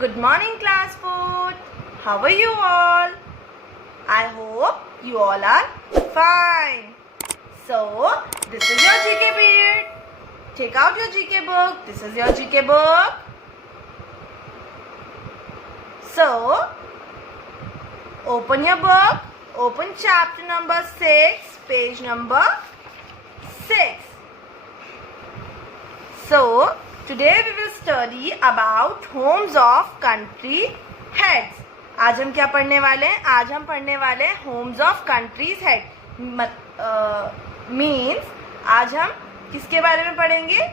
Good morning, class 4. How are you all? I hope you all are fine. So, this is your GK period. Take out your GK book. This is your GK book. So, open your book. Open chapter number 6, page number 6. So, today we will study about homes of country heads. आज हम क्या पढ़ने वाले हैं? आज हम पढ़ने वाले हैं homes of countries head. Means आज हम किसके बारे में पढ़ेंगे?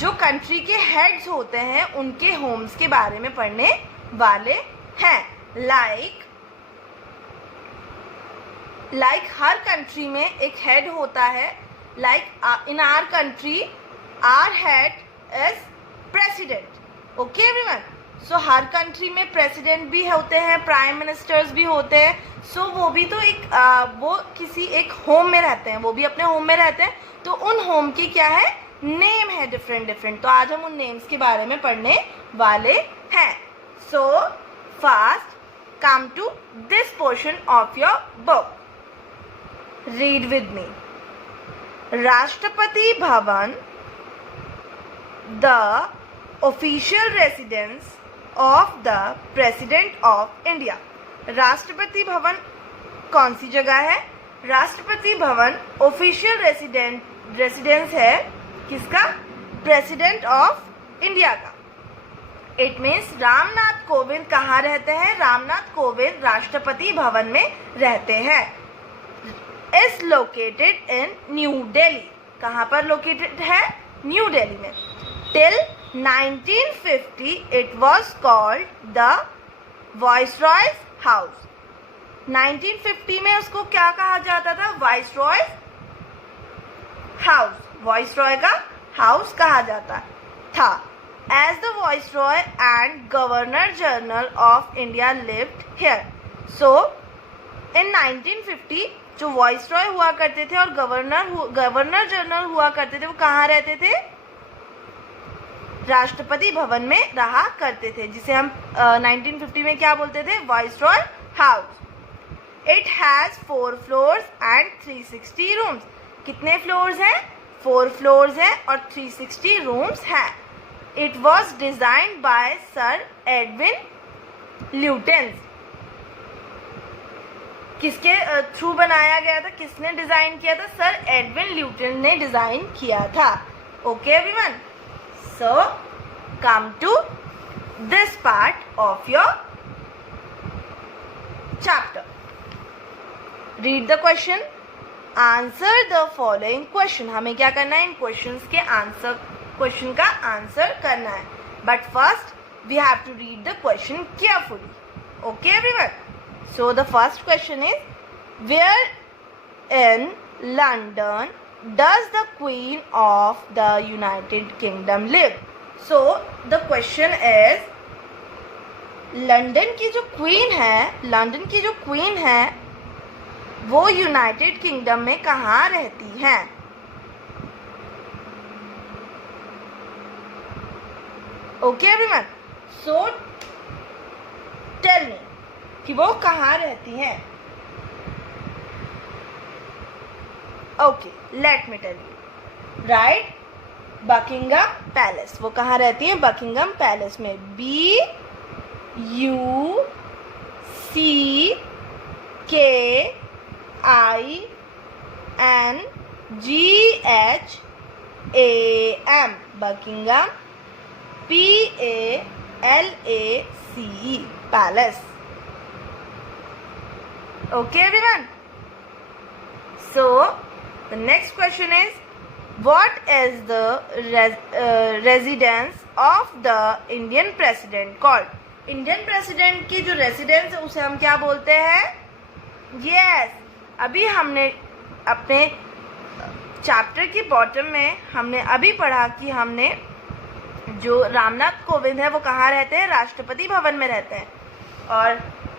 जो कंट्री के हेड्स होते हैं उनके होम्स के बारे में पढ़ने वाले हैं. लाइक हर कंट्री में एक हेड होता है. Like in our country our head is president. Okay everyone. So हर कंट्री में प्रेसिडेंट भी होते हैं, प्राइम मिनिस्टर्स भी होते हैं. सो वो भी तो एक वो किसी एक होम में रहते हैं, वो भी अपने होम में रहते हैं. तो उन होम की क्या है? नेम है डिफरेंट. तो आज हम उन नेम्स के बारे में पढ़ने वाले हैं. So first come to this portion of your book. Read with me. Rashtrapati Bhavan, the official residence of the President of India. Rashtrapati Bhavan कौन सी जगह है? राष्ट्रपति भवन ऑफिशियल रेसिडेंस है किसका? प्रेसिडेंट ऑफ इंडिया का. इट मीन्स रामनाथ कोविंद कहाँ रहते हैं? रामनाथ कोविंद राष्ट्रपति भवन में रहते हैं. Is located in new Delhi. कहाँ पर लोकेटेड है? न्यू दिल्ली में. Till 1950 it was called the Viceroy's House. 1950 में उसको क्या कहा जाता था? Viceroy's House. Viceroy का हाउस कहा जाता था. As the Viceroy and Governor General of India lived here. So in 1950 जो Viceroy हुआ करते थे और गवर्नर जनरल हुआ करते थे वो कहाँ रहते थे? राष्ट्रपति भवन में रहा करते थे, जिसे हम 1950 में क्या बोलते थे? Viceroy house. It has 4 floors and 360 rooms. कितने फ्लोर्स हैं? 4 floors हैं और 360 रूम्स हैं. It was designed by sir Edwin Lutyens. किसके थ्रू बनाया गया था? किसने डिजाइन किया था? सर एडविन ल्यूटेन ने डिजाइन किया था. Okay everyone. So, come to this part of your chapter. Read the question. Answer the following question. हमें क्या करना है? इन questions के question का answer करना है. But first, we have to read the question carefully. Okay, everyone? So, the first question is, where in London does the Queen of the United Kingdom live? So the question is, London की जो queen है वो United kingdom में कहाँ रहती हैं? Okay everyone. So tell me कि वो कहाँ रहती हैं. Okay, let me tell you. Right, Buckingham Palace. वो कहाँ रहती हैं? बकिंगम पैलेस में. BUCKINGHAM. Buckingham. PALACE. Palace. Okay everyone. So the next question is, what is the residence of the Indian president called? Indian president की जो residence है उसे हम क्या बोलते हैं? यस, अभी हमने अपने चैप्टर के बॉटम में हमने अभी पढ़ा कि हमने जो रामनाथ कोविंद है वो कहाँ रहते हैं? राष्ट्रपति भवन में रहते हैं. और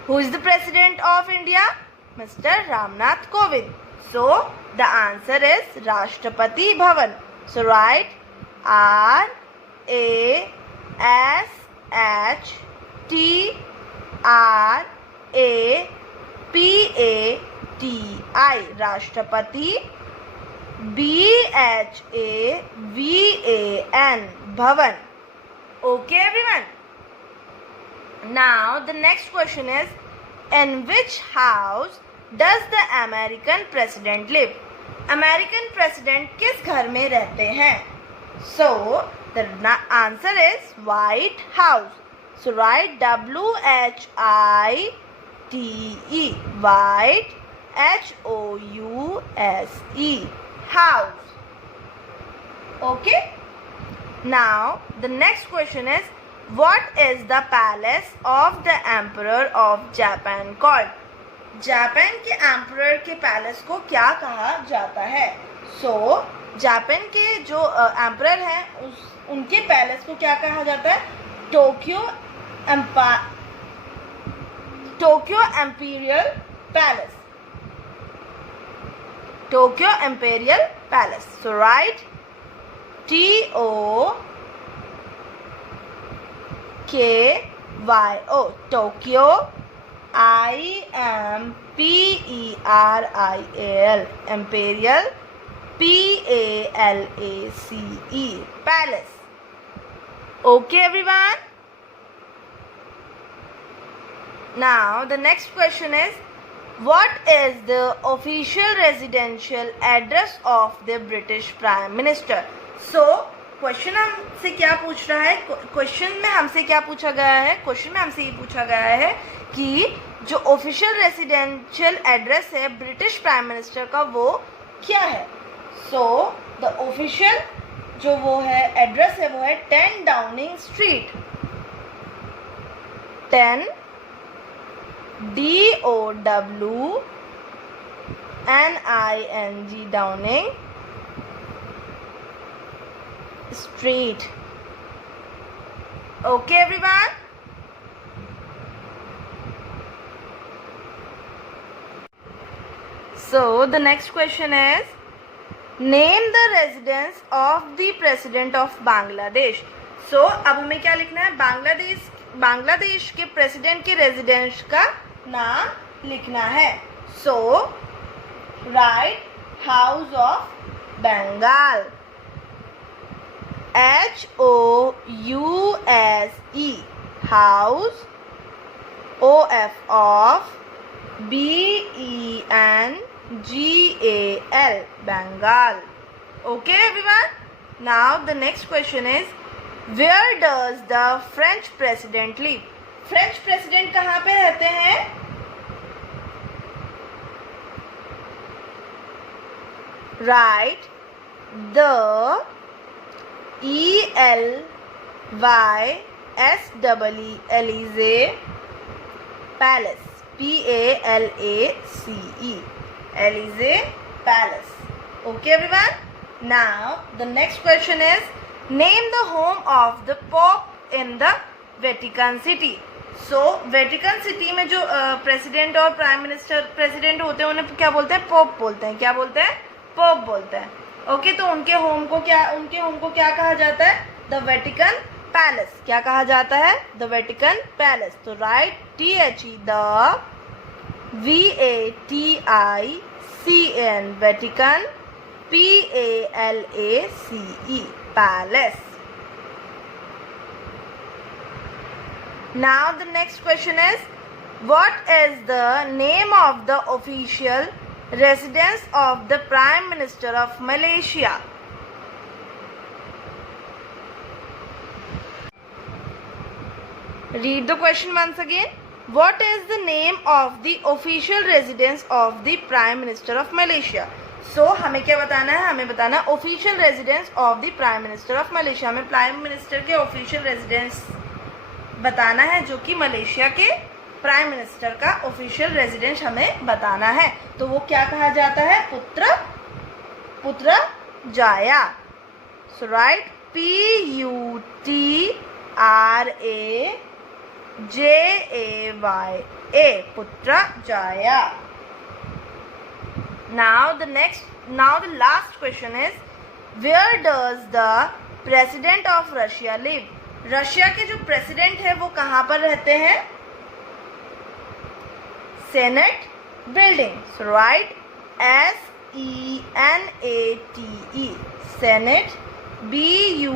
who is the president of India? Mister Ramnath Kovind. So the answer is Rashtrapati Bhavan. So write RAS राष्ट्रपति, BHAVAN भवन. Okay everyone. Now the next question is, in which house does the American president live? American president किस घर में रहते हैं? So the answer is White House. So write WHITE, White, HOUSE, house. Okay. Now the next question is, what is the palace of the emperor of Japan called? Japan के emperor के palace को क्या कहा जाता है? Japan के जो emperor हैं उनके पैलेस को क्या कहा जाता है? Tokyo imperial palace. Tokyo imperial palace. So right TOKYO, Tokyo, IMPERIAL, imperial, PALACE, palace. Okay everyone. Now the next question is, what is the official residential address of the British Prime Minister? So question हमसे क्या पूछ रहा है? Question में हमसे क्या पूछा गया है? क्वेश्चन में हमसे ये पूछा गया है कि जो ऑफिशियल रेजिडेंशियल एड्रेस है ब्रिटिश प्राइम मिनिस्टर का वो क्या है? सो द ऑफिशियल जो वो है एड्रेस है वो है 10 Downing street. 10 DOWNING Downing street. Okay everyone. So the next question is, name the residence of the president of Bangladesh. So अब हमें क्या लिखना है? बांग्लादेश के प्रेसिडेंट के रेजिडेंस का नाम लिखना है. So write House of Bengal, HOUSE, house, OF of BENGAL, Bengal. Okay everyone. Now the next question is, where does the French president live? French president कहाँ पे रहते हैं? Write the ELYSEE Palace, PALACE, Elysee Palace. Okay everyone. Now the next question is, name the home of the Pope in the Vatican City. So Vatican city में जो president और prime minister president होते हैं उन्हें क्या बोलते हैं? Pope बोलते हैं. क्या बोलते हैं? पोप बोलते हैं. ओके तो उनके होम को क्या कहा जाता है? The Vatican palace. क्या कहा जाता है? The Vatican palace. तो right THE the VATICAN Vatican, PALACE palace. Now the next question is, what is the name of the official residence of the Prime Minister of Malaysia? Read the question once again. What is the name of the official residence of the Prime Minister of Malaysia? So हमें क्या बताना है? हमें बताना है official residence of the Prime Minister of Malaysia. हमें prime minister के official residence बताना है जो कि मलेशिया के प्राइम मिनिस्टर का ऑफिशियल रेजिडेंस हमें बताना है. तो वो क्या कहा जाता है? Putrajaya. So right PUTRAJAYA Putrajaya. Now the last question is, where does the president of Russia live? Russia के जो प्रेसिडेंट है वो कहाँ पर रहते हैं? Senate building. So right SENATE, senate, BUILDING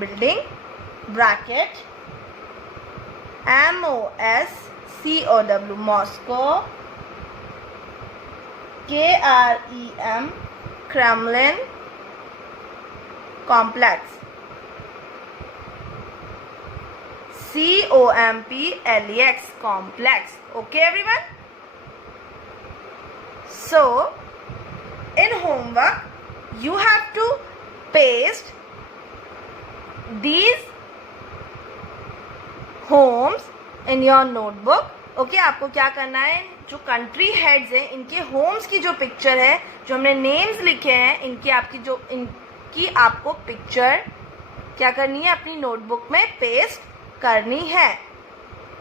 building, bracket MOSCOW Moscow, KREM Kremlin complex, COMPLEX complex. Okay everyone? So in homework you have to paste these homes in your notebook. Okay, आपको क्या करना है, जो country heads हैं इनके Holmes की जो picture है, जो हमने नेम्स लिखे हैं इनकी, इनकी आपको पिक्चर क्या करनी है, अपनी नोटबुक में पेस्ट करनी है.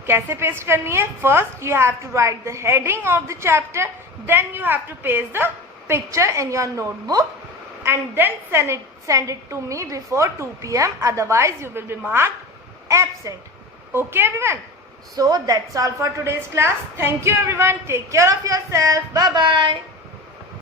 कैसे पेस्ट करनी है? First you have to write the heading of the chapter, then you have to paste the picture in your notebook and then send it to me before 2 p.m. otherwise you will be marked absent. Okay everyone? So that's all for today's class. Thank you everyone. Take care of yourself. Bye bye.